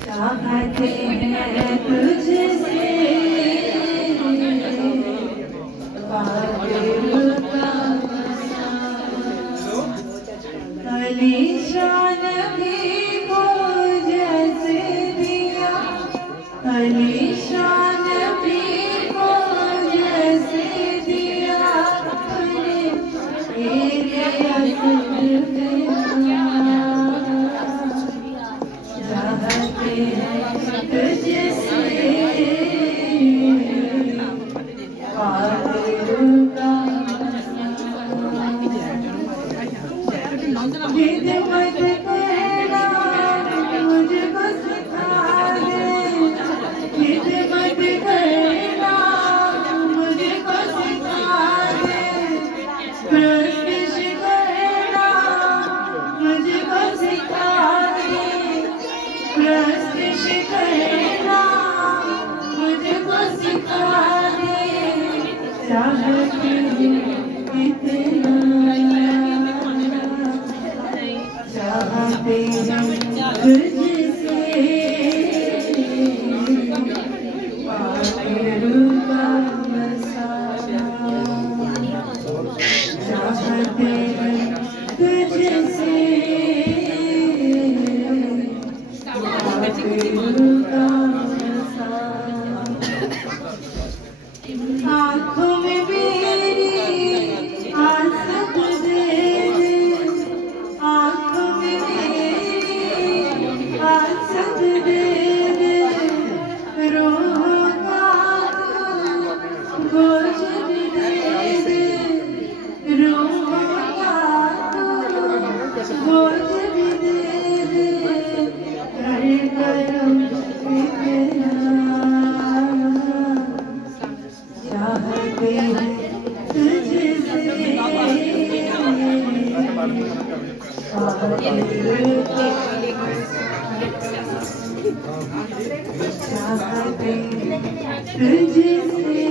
चाहते हैं तुझसे बादल का अलीशान भी को जैसे दिया अलीशान भी को जैसे दिया तूने तेरे असर चाहते हैं तुझसे बादल का जिद मत करना मुझको सिखा दे जिद मत करना मुझको सिखा दे प्रश्न करना मुझको सिखा दे प्रश्न करना मुझको सिखा दे चाहती कितना चाहते हैं तुझसे बादल का मसाला चाहते हैं तुझसे बादल का मसाला आँखों में मेरी आंसू दे आँखों में मेरी आंसू दे रोह का बोझ भी दे रोह का बोझ भी दे कर करम चाहते हैं तुझसे चाहते हैं तुझसे